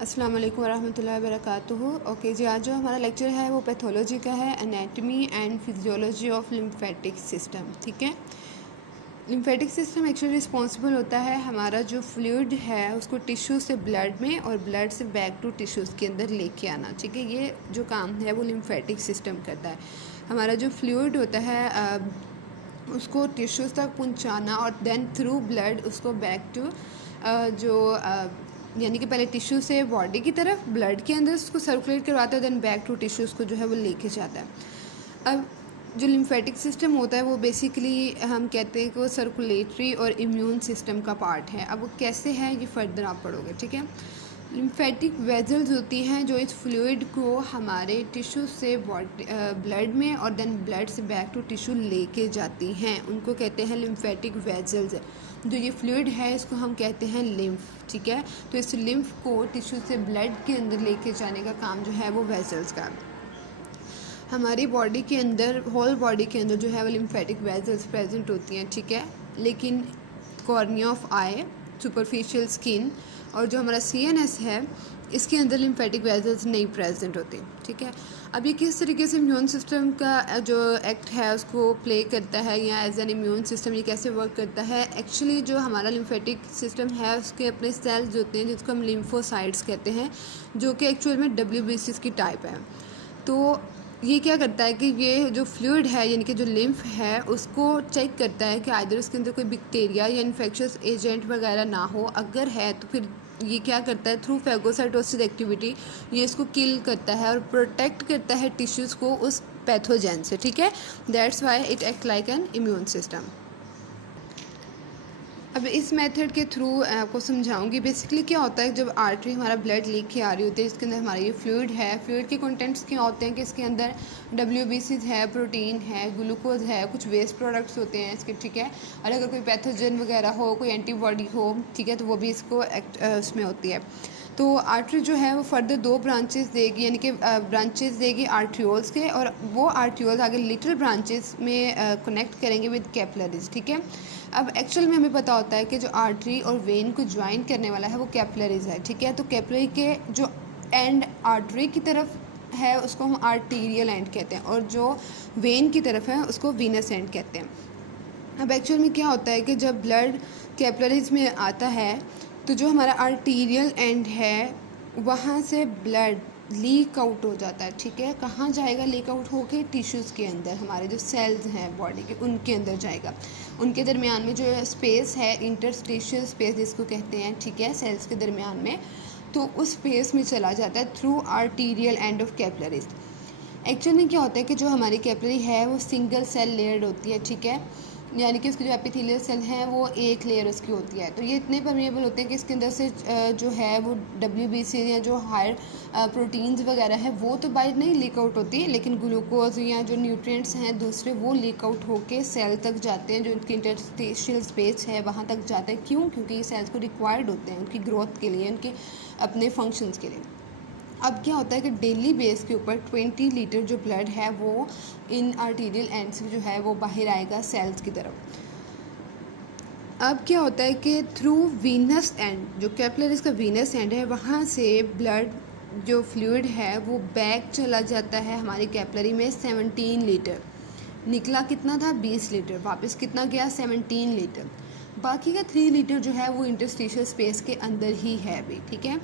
अस्सलाम वालेकुम वरहमतुल्लाहि वबरकातुहू। ओके जी, आज जो हमारा लेक्चर है वो पैथोलॉजी का है, anatomy and physiology of lymphatic system. ठीक है, लिम्फेटिक सिस्टम एक्चुअली रिस्पॉन्सिबल होता है हमारा जो फ्लूइड है उसको टिश्यू से ब्लड में और ब्लड से बैक टू टिश्यूज़ के अंदर लेके आना। ठीक है, ये जो काम है वो लिम्फेटिक सिस्टम करता है। हमारा जो फ्लूइड होता है उसको टिश्यूज़ तक पहुंचाना और देन थ्रू ब्लड उसको बैक टू जो यानी कि पहले टिश्यू से बॉडी की तरफ ब्लड के अंदर उसको सर्कुलेट करवाता है, देन बैक टू टिश्यूज़ को जो है वो लेके जाता है। अब जो लिम्फेटिक सिस्टम होता है वो बेसिकली हम कहते हैं कि वो सर्कुलेटरी और इम्यून सिस्टम का पार्ट है। अब वो कैसे है ये फर्दर आप पढ़ोगे। ठीक है, लिम्फेटिक वेजल्स होती हैं जो इस फ्लूइड को हमारे टिश्यू से बॉडी ब्लड में और देन ब्लड से बैक टू टिश्यू लेके जाती हैं, उनको कहते हैं लिम्फेटिक वेजल्स। जो ये फ्लूइड है इसको हम कहते हैं लिम्फ। ठीक है, तो इस लिम्फ को टिश्यू से ब्लड के अंदर लेके जाने का काम जो है वो वेजल्स का। हमारी बॉडी के अंदर, होल बॉडी के अंदर जो है वो लिम्फेटिक वेजल्स प्रेजेंट होती हैं। ठीक है, लेकिन cornea of I, superficial skin और जो हमारा CNS है इसके अंदर लिम्फेटिक वेजल्स नहीं प्रेजेंट होती। ठीक है, अब ये किस तरीके से इम्यून सिस्टम का जो एक्ट है उसको प्ले करता है या एज एन इम्यून सिस्टम ये कैसे वर्क करता है। एक्चुअली जो हमारा लिम्फेटिक सिस्टम है उसके अपने सेल्स होते हैं जिसको हम लिम्फोसाइट्स कहते हैं, जो कि एक्चुअल में WBCs की टाइप है। तो ये क्या करता है कि ये जो फ्लूइड है यानी कि जो लिम्फ है उसको चेक करता है कि आइदर उसके अंदर कोई बैक्टीरिया या इन्फेक्शियस एजेंट वगैरह ना हो, अगर है तो फिर ये क्या करता है थ्रू फैगोसाइटोसिस एक्टिविटी ये इसको किल करता है और प्रोटेक्ट करता है टिश्यूज़ को उस पैथोजन से। ठीक है, that's why it act like an immune system. अब इस मेथड के थ्रू आपको समझाऊंगी बेसिकली क्या होता है। जब आर्टरी हमारा ब्लड लीक के आ रही होती है इसके अंदर हमारा ये फ्लूइड है, फ्लूइड के कंटेंट्स क्या होते हैं कि इसके अंदर WBCs है, प्रोटीन है, ग्लूकोज है, कुछ वेस्ट प्रोडक्ट्स होते हैं इसके। ठीक है, और अगर कोई पैथोजन वगैरह हो, कोई एंटीबॉडी हो, ठीक है, तो वो भी इसको उसमें होती है। तो आर्टरी जो है वो फर्दर 2 ब्रांचेस देगी, यानी कि ब्रांचेस देगी आर्ट्रियोल्स के, और वो आर्ट्रियोल्स आगे लिटिल ब्रांचेस में कनेक्ट करेंगे विद कैपिलरीज। ठीक है, अब एक्चुअल में हमें पता होता है कि जो आर्टरी और वेन को ज्वाइन करने वाला है वो कैपिलरीज है। ठीक है, तो कैपिलरी के जो एंड आर्टरी की तरफ है उसको हम आर्टीरियल एंड कहते हैं और जो वेन की तरफ है उसको वीनस एंड कहते हैं। अब एक्चुअल में क्या होता है कि जब ब्लड कैपिलरीज में आता है तो जो हमारा आर्टीरियल एंड है वहाँ से ब्लड लीक आउट हो जाता है। ठीक है, कहाँ जाएगा लीक आउट होके? टिश्यूज़ के अंदर, हमारे जो सेल्स हैं बॉडी के उनके अंदर जाएगा। उनके दरमियान में जो स्पेस है, इंटरस्टिशियल स्पेस जिसको कहते हैं, ठीक है, सेल्स के दरमियान में, तो उस स्पेस में चला जाता है through arterial end of capillaries. Actual में क्या होता है कि जो हमारी कैपिलरी है वो सिंगल सेल लेयर्ड होती है। ठीक है, यानी कि उसकी जो एपिथेलियल सेल हैं वो एक लेयर उसकी होती है। तो ये इतने परमेबल होते हैं कि इसके अंदर से जो है वो WBC या जो हायर प्रोटीन्स वगैरह है वो तो बाहर नहीं लीक आउट होती, लेकिन ग्लूकोज या जो न्यूट्रिएंट्स हैं दूसरे वो लीक आउट होके सेल तक जाते हैं, जो उनकी इंटरस्टिशियल स्पेस है वहाँ तक जाते हैं। क्यों? क्योंकि ये सेल्स को रिक्वायर्ड होते हैं उनकी ग्रोथ के लिए, उनके अपने फंक्शंस के लिए। अब क्या होता है कि डेली बेस के ऊपर 20 लीटर जो ब्लड है वो इन आर्टीरियल एंड से जो है वो बाहर आएगा सेल्स की तरफ। अब क्या होता है कि थ्रू वीनस एंड, जो कैपिलरीज का वीनस एंड है, वहाँ से ब्लड जो फ्लूइड है वो बैक चला जाता है हमारी कैपिलरी में 17 लीटर। निकला कितना था? 20 लीटर। वापस कितना गया? 17 लीटर। बाकी का 3 लीटर जो है वो इंटरस्टिशियल स्पेस के अंदर ही है अभी। ठीक है,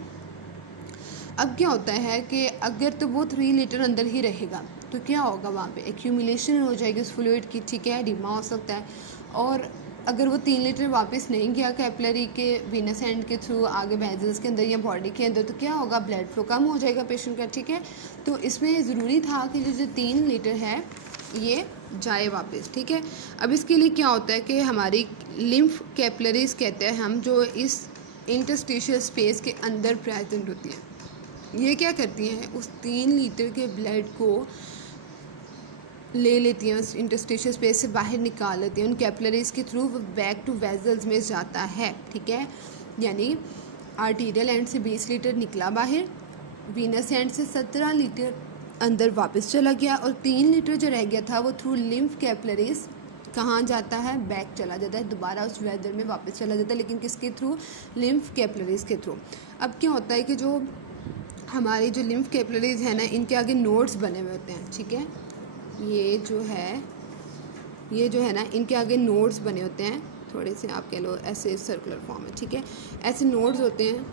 अब क्या होता है कि अगर तो वो 3 लीटर अंदर ही रहेगा तो क्या होगा, वहाँ पे एक्यूमुलेशन हो जाएगी उस फ्लूइड की। ठीक है, एडिमा हो सकता है। और अगर वो 3 लीटर वापस नहीं गया कैपिलरी के वीनस एंड के थ्रू आगे वेजल्स के अंदर या बॉडी के अंदर, तो क्या होगा? ब्लड फ्लो कम हो जाएगा पेशेंट का। ठीक है, तो इसमें ज़रूरी था कि जो 3 लीटर है ये जाए वापस। ठीक है, अब इसके लिए क्या होता है कि हमारी लिम्फ कैपिलरीज कहते हैं हम, जो इस इंटरस्टिशियल स्पेस के अंदर प्रेजेंट होती हैं, ये क्या करती हैं? उस 3 लीटर के ब्लड को ले लेती हैं, उस इंटरस्टिशियल स्पेस से बाहर निकाल लेती हैं, उन कैपिलरीज के थ्रू बैक टू वेजल्स में जाता है। ठीक है, यानी आर्टीरियल एंड से 20 लीटर निकला बाहर, वीनस एंड से 17 लीटर अंदर वापस चला गया, और 3 लीटर जो रह गया था वो थ्रू लिम्फ कैपिलरीज कहाँ जाता है, बैक चला जाता है, दोबारा उस वेदर में वापस चला जाता है, लेकिन किसके थ्रू, लिम्फ कैपिलरीज के थ्रू। अब क्या होता है कि जो हमारी जो लिम्फ कैपिलरीज है ना, इनके आगे नोड्स बने हुए होते हैं, ठीक है, ये जो है ना, इनके आगे नोड्स बने होते हैं, थोड़े से आप कह लो ऐसे सर्कुलर फॉर्म है, ठीक है, ऐसे नोड्स होते हैं,